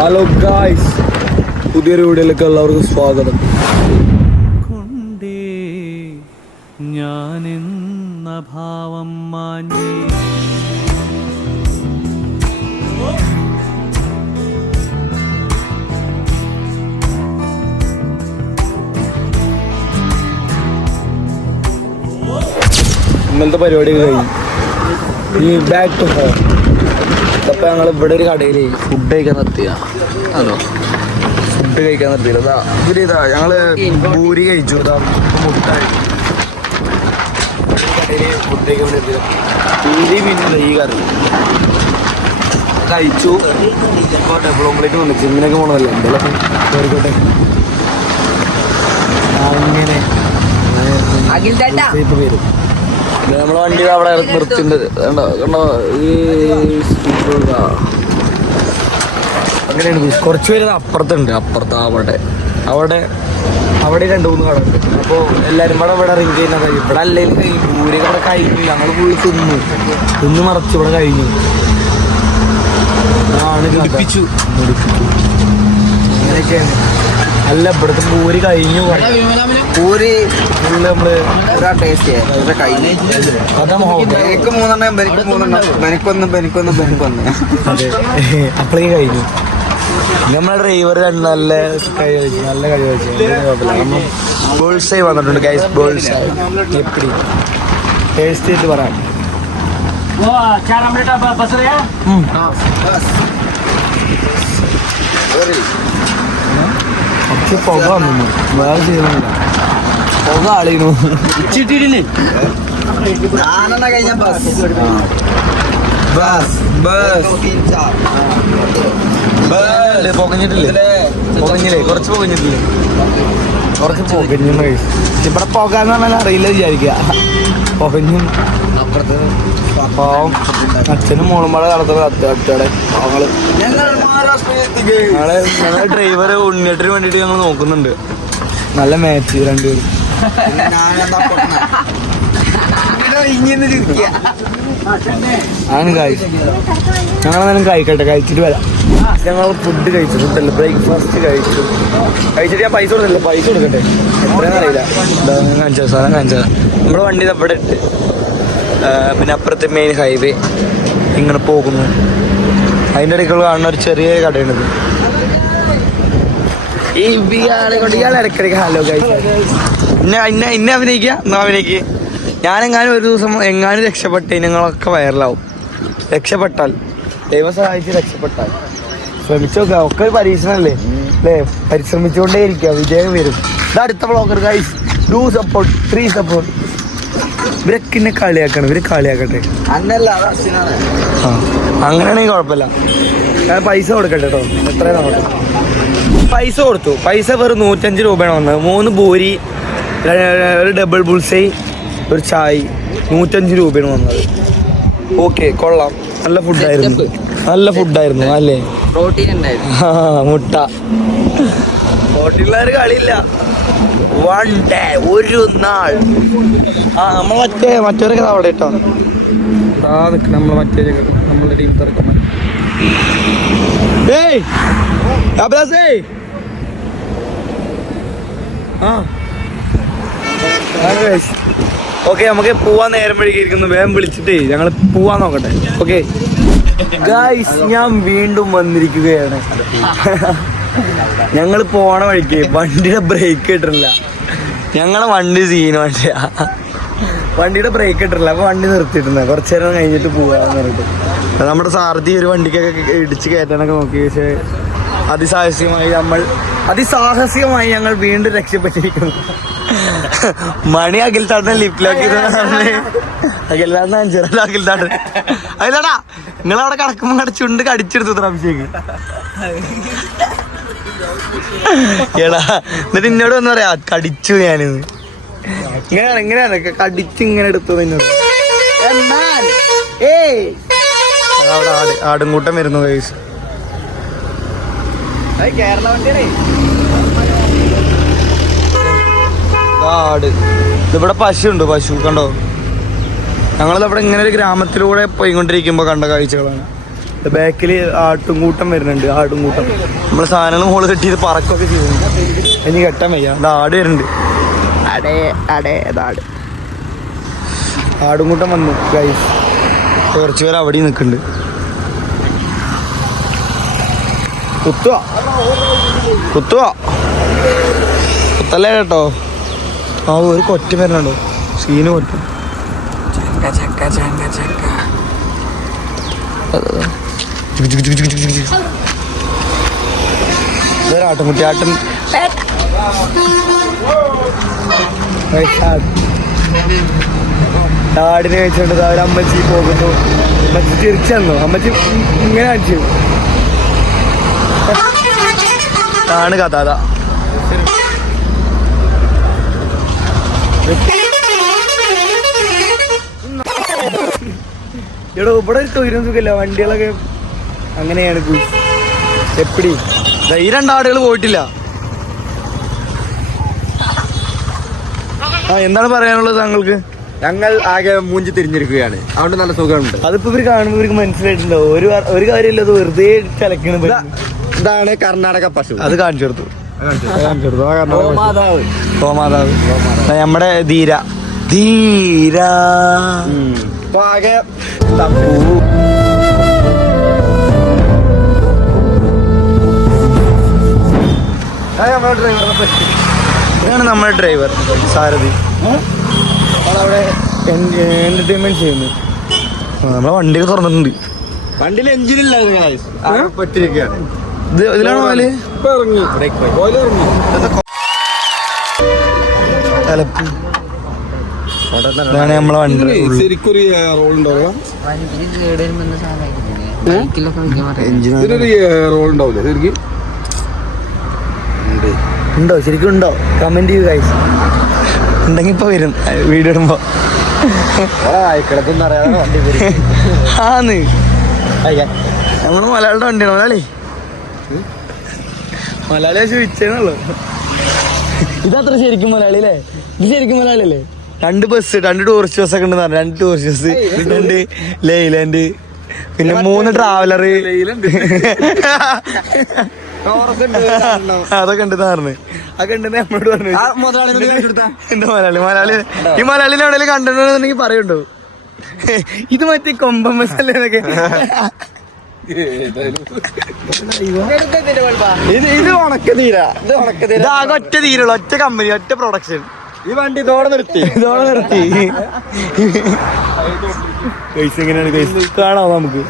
Hello guys, പുതിയൊരു വീഡിയോയിലേക്ക് എല്ലാവർക്കും സ്വാഗതം. കൊണ്ടേ ഞാനെന്ന ഭാവം മാഞ്ഞേ ഇന്നലത്തെ പരിപാടി കഴിഞ്ഞു. ഈ ബാക്ക് ടു ഹോം. അപ്പം ഞങ്ങൾ ഇവിടെ ഒരു കടയിൽ ഫുഡ് കഴിക്കാൻ നിർത്തിയ ഫുഡ് കഴിക്കാൻ നിർത്തിയില്ല. ഞങ്ങൾ പൂരി കഴിച്ചു. മുട്ട കടയിൽ ഫുഡ് കഴിക്കാൻ നിർത്തിയില്ല. പൂരി പിന്നെ ഈ കറി കഴിച്ചു. ഇപ്പോൾ ഡബിൾ ഓംപ്ലേറ്റ് വന്നു. ജിമ്മിനൊക്കെ പോകണമല്ലോ, എന്തെങ്കിലും കയറിക്കോട്ടെ. അങ്ങനെ ഇപ്പോൾ വരും. നമ്മളെ വണ്ടി അവിടെ നിർത്തിണ്ട്. കണ്ടോ ഈ അങ്ങനെയാണ്. കുറച്ച് പേര് അപ്പുറത്തുണ്ട്. അവിടെ 2-3 കട ഉണ്ട്. അപ്പോൾ എല്ലാവരും ഇവിടെ റിങ് ചെയ്യുന്ന ഇവിടെ അല്ലെങ്കിൽ പൂരി ഇവിടെ കഴിഞ്ഞു. ഞങ്ങൾ ഫുള്ള് തിന്ന് മറച്ചു ഇവിടെ കഴിഞ്ഞു. മുടിപ്പിച്ചു അങ്ങനെയൊക്കെയാണ്. അല്ല, ഇവിടുത്തെ പൂരി കഴിഞ്ഞു. പൂരി നമ്മള് അതെ, അപ്പളേ കഴിഞ്ഞു. നമ്മളെ ഡ്രൈവർ നല്ല കഴിച്ചു. നമ്മൾ ബോൾസൈ വന്നിട്ടുണ്ട് ഗൈസ്. ബോൾസൈ എപ്പടി ടേസ്റ്റ് ചെയ്തിട്ട് പറയാം. കുറച്ച് പുക വന്നു. വേറെ ചെയ്യുന്നില്ല. പുക ആളിനു ഇച്ചിട്ടില്ലേ. പൊകഞ്ഞില്ലേ? കുറച്ച് പൊകഞ്ഞിട്ടില്ലേ? കുറച്ച് പൊകഞ്ഞു. ഇവിടെ പുക എന്ന് പറഞ്ഞാൽ അറിയില്ല വിചാരിക്കുക. പൊകഞ്ഞും പാവം അച്ഛനും മോളും പാടെ നടത്തുന്ന അത്തടെ ഞങ്ങളെ ഡ്രൈവർ ഉണ്ണിയേട്ടിന് വേണ്ടിയിട്ട് ഞങ്ങൾ നോക്കുന്നുണ്ട്. നല്ല മാച്ച് രണ്ടുപേരും. ആണ് കഴിച്ചു. ഞങ്ങളെന്നാലും കഴിച്ചിട്ട് വരാം. ഞങ്ങൾ ഫുഡ് കഴിച്ചു. ഫുഡല്ല, ബ്രേക്ക്ഫാസ്റ്റ് കഴിച്ചിട്ട് ഞാൻ പൈസ കൊടുക്കട്ടെ. എത്രയാണെന്ന് അറിയില്ല. സാധനം കാണിച്ചത് നമ്മുടെ വണ്ടി ഇവിടെ ഇട്ട്. പിന്നെ അപ്പുറത്തെ മെയിൻ ഹൈവേ ഇങ്ങനെ പോകുന്നു. അതിൻ്റെ ഇടയ്ക്കുള്ള കാണുന്ന ഒരു ചെറിയ കടയാണിത്. ഇയാൾ ഇടയ്ക്കിടയ്ക്ക് ഹലോ കഴിച്ചു. ഇന്നെ അഭിനയിക്കുക. ഞാനെങ്ങാനും ഒരു ദിവസം എങ്ങാനും രക്ഷപ്പെട്ടേ ഞങ്ങളൊക്കെ വൈറലാവും. രക്ഷപ്പെട്ടാൽ ദൈവം സഹായിച്ച് രക്ഷപ്പെട്ടാൽ ശ്രമിച്ചു നോക്കുക. ഒക്കെ ഒരു പരീക്ഷണമല്ലേ അല്ലേ? പരിശ്രമിച്ചുകൊണ്ടേ ഇരിക്കുക, വിജയം വരും. ഇത് അടുത്ത ബ്ലോഗർ ഗൈസ്. 2 support 3 support. ഇവരൊക്കെ എന്നെ കളിയാക്കണം. ഇവര് കളിയാക്കട്ടെ. അങ്ങനെയാണെങ്കിൽ കുഴപ്പമില്ല. ഞാൻ പൈസ കൊടുക്കട്ടെ കേട്ടോ. എത്രയാണ് നോക്കട്ടെ. പൈസ കൊടുത്തു. പൈസ വെറും 105 രൂപയാണ് വന്നത്. 3 പൂരി, ഒരു ഡബിൾ ബുൾസൈ, ഒരു ചായ്. 105 രൂപയാണ് വന്നത്. ഓക്കെ, കൊള്ളാം. നല്ല ഫുഡായിരുന്നു അല്ലേ? മുട്ട പ്രോട്ടീനുള്ള കളിയില്ല. വൺ ഡേ, ഒരു നാൾ. നമ്മൾ മറ്റവരൊക്കെ അവിടെ കേട്ടോ. നമ്മൾ മറ്റേ നമ്മളുടെ ടീം തിറക്കും. ഓക്കെ, നമുക്ക് പോവാൻ നേരം വഴിക്കിരിക്കുന്നു. വേഗം വിളിച്ചിട്ട് ഞങ്ങൾ പോവാൻ നോക്കട്ടെ. ഓക്കെ ഗായ്സ്, ഞാൻ വീണ്ടും വന്നിരിക്കുകയാണ്. ഞങ്ങൾ പോണ വഴിക്ക് വണ്ടിയുടെ ബ്രേക്ക് ഇട്ടിട്ടില്ല. ഞങ്ങളെ വണ്ടി വണ്ടിയുടെ ബ്രേക്ക് ഇട്ടിട്ടില്ല. അപ്പോൾ വണ്ടി നിർത്തിയിട്ടുണ്ട്. കുറച്ചു നേരം കഴിഞ്ഞിട്ട് പോവാന്ന് പറഞ്ഞിട്ട് നമ്മുടെ സാരഥി ഒരു വണ്ടിക്കൊക്കെ ഇടിച്ച് കയറ്റാനൊക്കെ നോക്കി. പക്ഷേ അതിസാഹസികമായി ഞങ്ങൾ വീണ്ടും രക്ഷപ്പെട്ടിരിക്കുന്നു. മണി അഖിൽത്താട്ടൻ ലിഫ്റ്റിലാക്കി. അഖിൽത്താട്ടൻ അതിലടാ നിങ്ങളവിടെ കിടക്കുമ്പോൾ ചുണ്ട് കടിച്ചെടുത്തു അഭിഷേക്. എടാ, എന്നിട്ട് എന്നോട് ഒന്ന് പറയാ കടിച്ചു. ഞാനിന്ന് ഇങ്ങനെയാണ് കടിച്ച് ഇങ്ങനെ എടുത്തു എന്നോട്. അവിടെ ആടുംകൂട്ടം വരുന്നു കൈസ്. കേരള വണ്ടിയാണേ. ആട്. ഇതിവിടെ പശുണ്ട്. പശു കണ്ടോ? ഞങ്ങളിതവിടെ ഇങ്ങനെ ഒരു ഗ്രാമത്തിലൂടെ പോയിക്കൊണ്ടിരിക്കുമ്പോൾ കണ്ട കാഴ്ചകളാണ്. ബാക്കിൽ ആട്ടും കൂട്ടം വരുന്നുണ്ട്. ആടും കൂട്ടം നമ്മള് സാധനങ്ങൾ മോള് കെട്ടിയത് പറക്കൊക്കെ ചെയ്യുന്നു. ഇനി കെട്ടാൻ വയ്യ. അത് ആട് വരുന്നുണ്ട്. ആട് ആടും കൂട്ടം വന്നു ഗൈസ്. കുറച്ചു പേര് അവിടെ നിൽക്കുന്നുണ്ട്. കുത്തല്ലേ കേട്ടോ. ആ ഒരു കൊറ്റ വരുന്നുണ്ടോ? സീന് കൊറ്റ. ആട്ടുംകുട്ടിയാട്ടും ആടിനെ വെച്ചോണ്ട് അവരമ്മച്ചി പോകുന്നു. അമ്മച്ചി തിരിച്ചു തന്നു. അമ്മച്ചി ഇങ്ങനെ അടിച്ചു. ആണ് കഥ. അതാ എടോ ഇവിടെ ഒരു തൊഴിലും സുഖമില്ല. വണ്ടികളൊക്കെ അങ്ങനെയാണ്. എപ്പിടി ഈ രണ്ടാടുകൾ പോയിട്ടില്ല. ആ എന്താണ് പറയാനുള്ളത് താങ്കൾക്ക്? ഞങ്ങൾ ആകെ മൂഞ്ചി തിരിഞ്ഞിരിക്കുകയാണ്. അതുകൊണ്ട് നല്ല സുഖമുണ്ട്. അതിപ്പോ ഇവര് കാണുമ്പോ ഇവർക്ക് മനസ്സിലായിട്ടുണ്ടോ? ഒരു കാര്യമില്ല. അത് വെറുതെ കലക്കണ. ഇതാണ് കർണാടക പശു. അത് കാണിച്ചു കൊടുത്തു. ഗോമാതാവ് നമ്മുടെ ധീര ആകെ ഇതാണ് നമ്മുടെ ഡ്രൈവർ സാരഥി. അവിടെ എന്റർടൈൻമെന്റ് ചെയ്യുന്നു. നമ്മളെ വണ്ടിയൊക്കെ തുറന്നിട്ടുണ്ട്. വണ്ടിയിൽ എഞ്ചിനില്ല. പെട്ടിരിക്കുകയാണ്. ഇതിലാണോ പോല്? ഇതാണ് നമ്മളെ വണ്ടി. ശരിക്കൊരു റോൾ ഉണ്ടാവുക. റോൾ ഉണ്ടാവില്ല ശരിക്കും. ഉണ്ടോ? ശരിക്കും ഉണ്ടോ? കമന്റ് ചെയ്യൂ ഗൈസ്. ഉണ്ടെങ്കിൽ ഇപ്പൊ വരും വീഡിയോ ഇടുമ്പോ. ആന്ന് നമ്മള് മലയാളിയുടെ വണ്ടിയാണ്. മലയാളി ചോദിച്ചേന്നുള്ളു. ഇതത്ര ശരിക്കും മലയാളി അല്ലേ? ഇത് ശരിക്കും മലയാളി അല്ലേ? 2 ബസ്, 2 ടൂറിസ്റ്റ് ബസ് ഒക്കെ ഉണ്ടെന്ന് പറഞ്ഞു. 2 ടൂറിസ്റ്റ് ബസ്, 2 ലെയ്ലാൻഡ്, പിന്നെ 3 ട്രാവലർ. അതൊക്കെ ഉണ്ടെന്ന് പറഞ്ഞു. അതൊക്കെ ഉണ്ടെന്ന് നമ്മളോട് പറഞ്ഞു. എന്താ മലയാളി ഈ മലയാളിനെ എവിടെയെങ്കിലും കണ്ടിട്ടുണ്ടെന്നുണ്ടെങ്കിൽ പറയുണ്ടോ? ഇത് മറ്റേ കൊമ്പം ബസ് അല്ലേ എന്നൊക്കെ. ഇത് ഉണക്കതീര. ഇതാകെ ഒറ്റ തീരുള്ളൂ. ഒറ്റ കമ്പനി, ഒറ്റ പ്രൊഡക്ഷൻ. ഈ വണ്ടി ഇതോടെ നിർത്തി. ഇതോടെ നിർത്തി. എങ്ങനെയാണ് കാണാം നമുക്ക്.